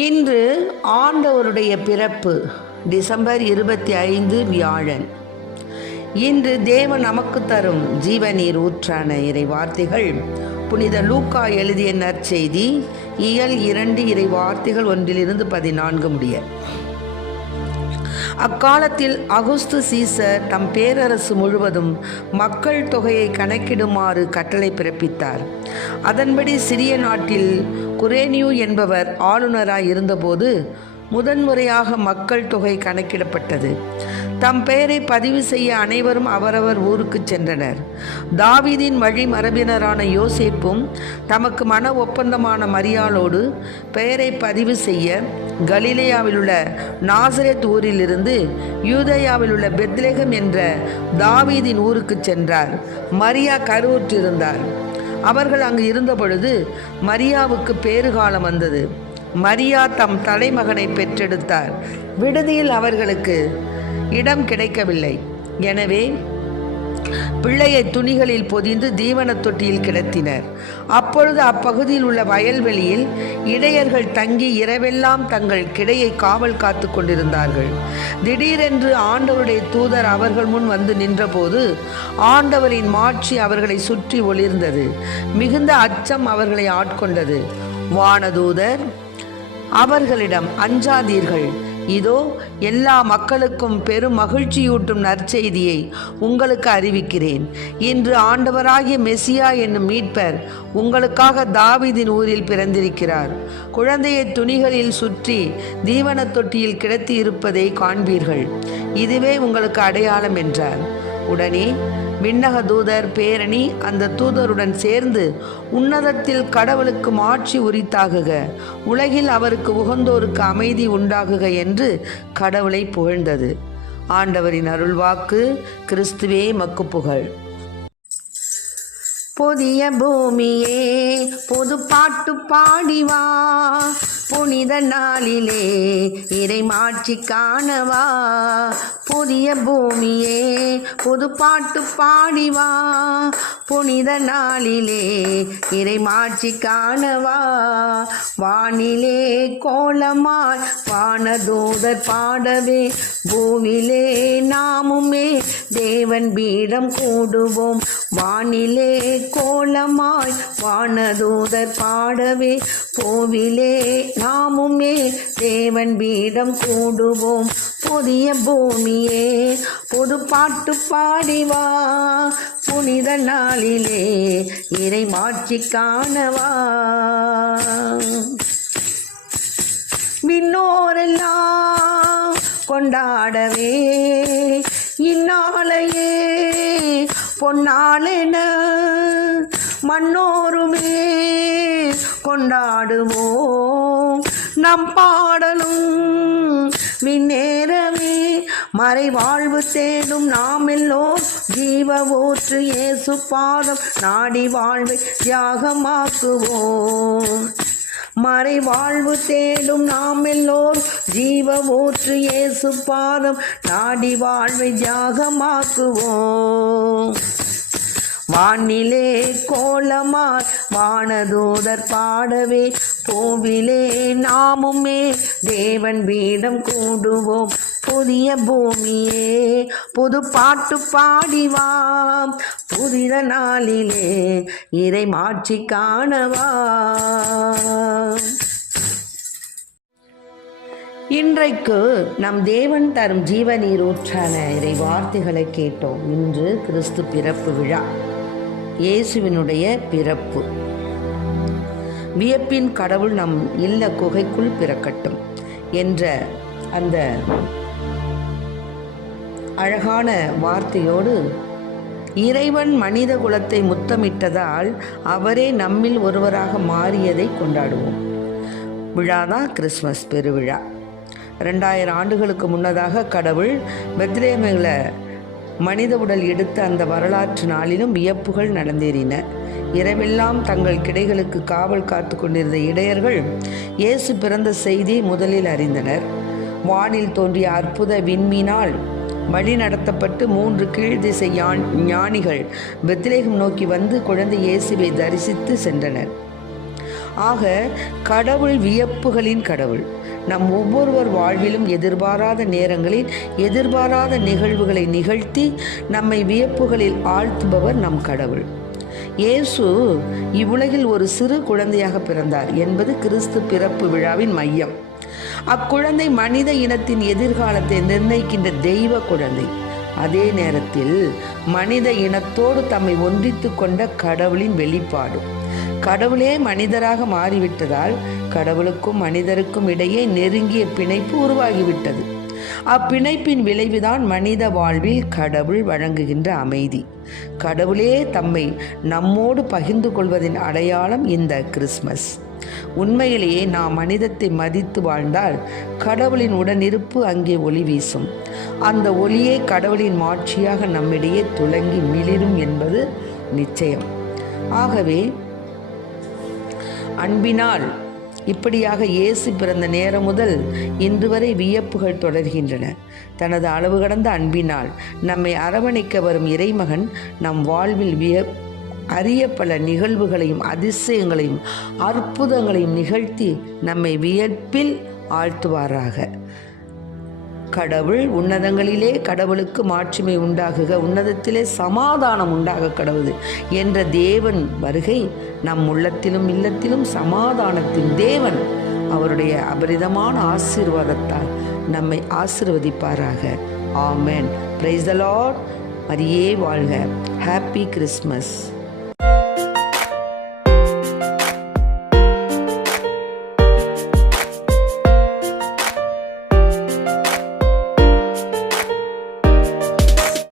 இன்று ஆண்டவருடைய பிறப்பு டிசம்பர் 25 வியாழன். இன்று தேவன் நமக்கு தரும் ஜீவநீர் ஊற்றான இறை வார்த்தைகள் புனித லூக்கா எழுதிய நற்செய்தி இயல் 2 இறை வார்த்தைகள் 1-14 முடிய. அக்காலத்தில் அகுஸ்து சீசர் தம் பேரரசு முழுவதும் மக்கள் தொகையை கணக்கிடுமாறு கட்டளை பிறப்பித்தார். அதன்படி சிறிய நாட்டில் குரேனியு என்பவர் ஆளுநராய் இருந்தபோது முதன்முறையாக மக்கள் தொகை கணக்கிடப்பட்டது. தம் பெயரை பதிவு செய்ய அனைவரும் அவரவர் ஊருக்கு சென்றனர். தாவீதின் வழி மரபினரான யோசேப்பும் தமக்கு மன ஒப்பந்தமான மரியாளோடு பெயரை பதிவு செய்ய கலிலேயாவில் உள்ள நாசரேத் ஊரிலிருந்து யூதேயாவில் உள்ள பெத்லெகேம் என்ற தாவீதின் ஊருக்கு சென்றார். மரியா கருவுற்றிருந்தார். அவர்கள் அங்கு இருந்த பொழுது மரியாவுக்கு பேறுகாலம் வந்தது. மரியா தம் தலைமகனை பெற்றெடுத்தார். விடுதியில் அவர்களுக்கு இடம் கிடைக்கவில்லை. எனவே பிள்ளையை துணிகளில் பொதிந்து தீவன தொட்டியில் கிடத்தினர். அப்பொழுது அப்பகுதியில் உள்ள வயல்வெளியில் இடையர்கள் தங்கி இரவெல்லாம் தங்கள் கிடையை காவல் காத்து கொண்டிருந்தார்கள். திடீரென்று ஆண்டவருடைய தூதர் அவர்கள் முன் வந்து நின்றபோது ஆண்டவரின் மாட்சி அவர்களை சுற்றி ஒளிர்ந்தது. மிகுந்த அச்சம் அவர்களை ஆட்கொண்டது. வானதூதர் அவர்களிடம், அஞ்சாதீர்கள், இதோ எல்லா மக்களுக்கும் பெரும் மகிழ்ச்சியூட்டும் நற்செய்தியை உங்களுக்கு அறிவிக்கிறேன். இன்று ஆண்டவராகிய மெசியா என்னும் மீட்பர் உங்களுக்காக தாவீதின் ஊரில் பிறந்திருக்கிறார். குழந்தையை துணிகளில் சுற்றி தீவன தொட்டியில் கிடத்தி இருப்பதை காண்பீர்கள். இதுவே உங்களுக்கு அடையாளம் என்றார். உடனே விண்ணக தூதர் பேரணி அந்த தூதருடன் சேர்ந்து உன்னதத்தில் கடவுளுக்கு மாட்சி உரித்தாகுக, உலகில் அவருக்கு உகந்தோருக்கு அமைதி உண்டாகுக என்று கடவுளை புகழ்ந்தது. ஆண்டவரின் அருள்வாக்கு. கிறிஸ்துவே மக்கு புகழ். புதிய பூமியே பொது பாட்டு பாடிவா, புனித நாளிலே இறை மாட்சி காணவா. புதிய பூமியே புது பாட்டு பாடிவா, புனித நாளிலே இறை மாட்சி காணவா. வானிலே கோலமாய் வானதூதர் பாடவே, பூவிலே நாமுமே தேவன் பீடம் கூடுவோம். வானிலே கோலமாய் வானதூதர் பாடவே, பூவிலே நாமுமே தேவன் பீடம் கூடுவோம். புதிய பூமியே புது பாட்டு பாடிவா, புனித நாளிலே இறை மாட்சி காணவா. விண்ணோரெல்லாம் கொண்டாடவே இந்நாளையே பொன்னாளென மன்னோருமே கொண்டாடுவோம். நம் பாடலும் விண்ணேறவே, மறைவாழ்வு தேடும் நாம் எல்லோர் ஜீவ ஊற்று இயேசு பாதம் நாடி வாழ்வை தியாகமாக்குவோம். மறைவாழ்வு தேடும் நாம் எல்லோர் ஜீவ ஊற்று இயேசு பாதம் நாடி வாழ்வை தியாகமாக்குவோம். வானிலே கோலமாய் வானதூதர் பாடவே, பூவிலே நாமுமே தேவன் பீடம் கூடுவோம். புதிய பூமியே புது பாட்டு பாடிவாம், புதித நாளிலே இறை மாட்சி காணவா. இன்றைக்கு நம் தேவன் தரும் ஜீவநீர் ஊற்றான இறை வார்த்தைகளை கேட்டோம். இன்று கிறிஸ்து பிறப்பு விழா, இயேசுவினுடைய பிறப்பு. வியப்பின் கடவுள் நம் இல்ல குகைக்குள் பிறக்கட்டும் என்ற அந்த அழகான வார்த்தையோடு இறைவன் மனித குலத்தை முத்தமிட்டதால் அவரே நம்மில் ஒருவராக மாறியதை கொண்டாடுவோம். விழாதான் கிறிஸ்மஸ் பெருவிழா. 2000 ஆண்டுகளுக்கு முன்னதாக கடவுள் பெத்லெகேமில் மனித உடல் எடுத்த அந்த வரலாற்று நாளிலும் வியப்புகள் நடந்தேறின. இரவெல்லாம் தங்கள் கிடைகளுக்கு காவல் காத்து கொண்டிருந்த இடையர்கள் இயேசு பிறந்த செய்தி முதலில் அறிந்தனர். வானில் தோன்றிய அற்புத விண்மீனால் வழி நடத்தப்பட்டு 3 கீழ்திசை ஞானிகள் பெத்லெகேம் நோக்கி வந்து குழந்தை இயேசுவை தரிசித்து சென்றனர். ஆக கடவுள் வியப்புகளின் கடவுள். நம் ஒவ்வொருவர் வாழ்விலும் எதிர்பாராத நேரங்களில் எதிர்பாராத நிகழ்வுகளை நிகழ்த்தி நம்மை வியப்புகளில் ஆழ்த்துபவர் நம் கடவுள். இயேசு இவ்வுலகில் ஒரு சிறு குழந்தையாக பிறந்தார் என்பது கிறிஸ்து பிறப்பு விழாவின் மையம். அக்குழந்தை மனித இனத்தின் எதிர்காலத்தை நிர்ணயிக்கின்ற தெய்வ குழந்தை. அதே நேரத்தில் மனித இனத்தோடு தம்மை ஒன்றித்து கொண்ட கடவுளின் வெளிப்பாடு. கடவுளே மனிதராக மாறிவிட்டதால் கடவுளுக்கும் மனிதருக்கும் இடையே நெருங்கிய பிணைப்பு உருவாகிவிட்டது. அப்பிணைப்பின் விளைவுதான் மனித வாழ்வில் கடவுள் வழங்குகின்ற அமைதி. கடவுளே தம்மை நம்மோடு பகிர்ந்து கொள்வதின் அடையாளம் இந்த கிறிஸ்மஸ். உண்மையிலேயே நாம் மனிதத்தை மதித்து வாழ்ந்தால் கடவுளின் உடனிருப்பு அங்கே ஒளி வீசும். அந்த ஒளியே கடவுளின் மாட்சியாக நம்மிடையே துலங்கி மிளிரும் என்பது நிச்சயம். ஆகவே அன்பினால் இப்படியாக இயேசு பிறந்த நேரம் முதல் இன்று வரை வியப்புகள் தொடர்கின்றன. தனது அளவு கடந்த அன்பினால் நம்மை அரவணைக்க வரும் இறைமகன் நம் வாழ்வில் அரிய பல நிகழ்வுகளையும் அதிசயங்களையும் அற்புதங்களையும் நிகழ்த்தி நம்மை வியப்பில் ஆழ்த்துவாராக. கடவுள் உன்னதங்களிலே கடவுளுக்கு மாட்சிமை உண்டாகுக, உன்னதத்திலே சமாதானம் உண்டாக கடவுள் என்ற தேவன் வருகை நம் உள்ளத்திலும் இல்லத்திலும் சமாதானத்தின் தேவன் அவருடைய அபரிதமான ஆசீர்வாதத்தால் நம்மை ஆசீர்வதிப்பாராக. ஆமென். Praise the lord. மரியே வாழ்க. Happy Christmas.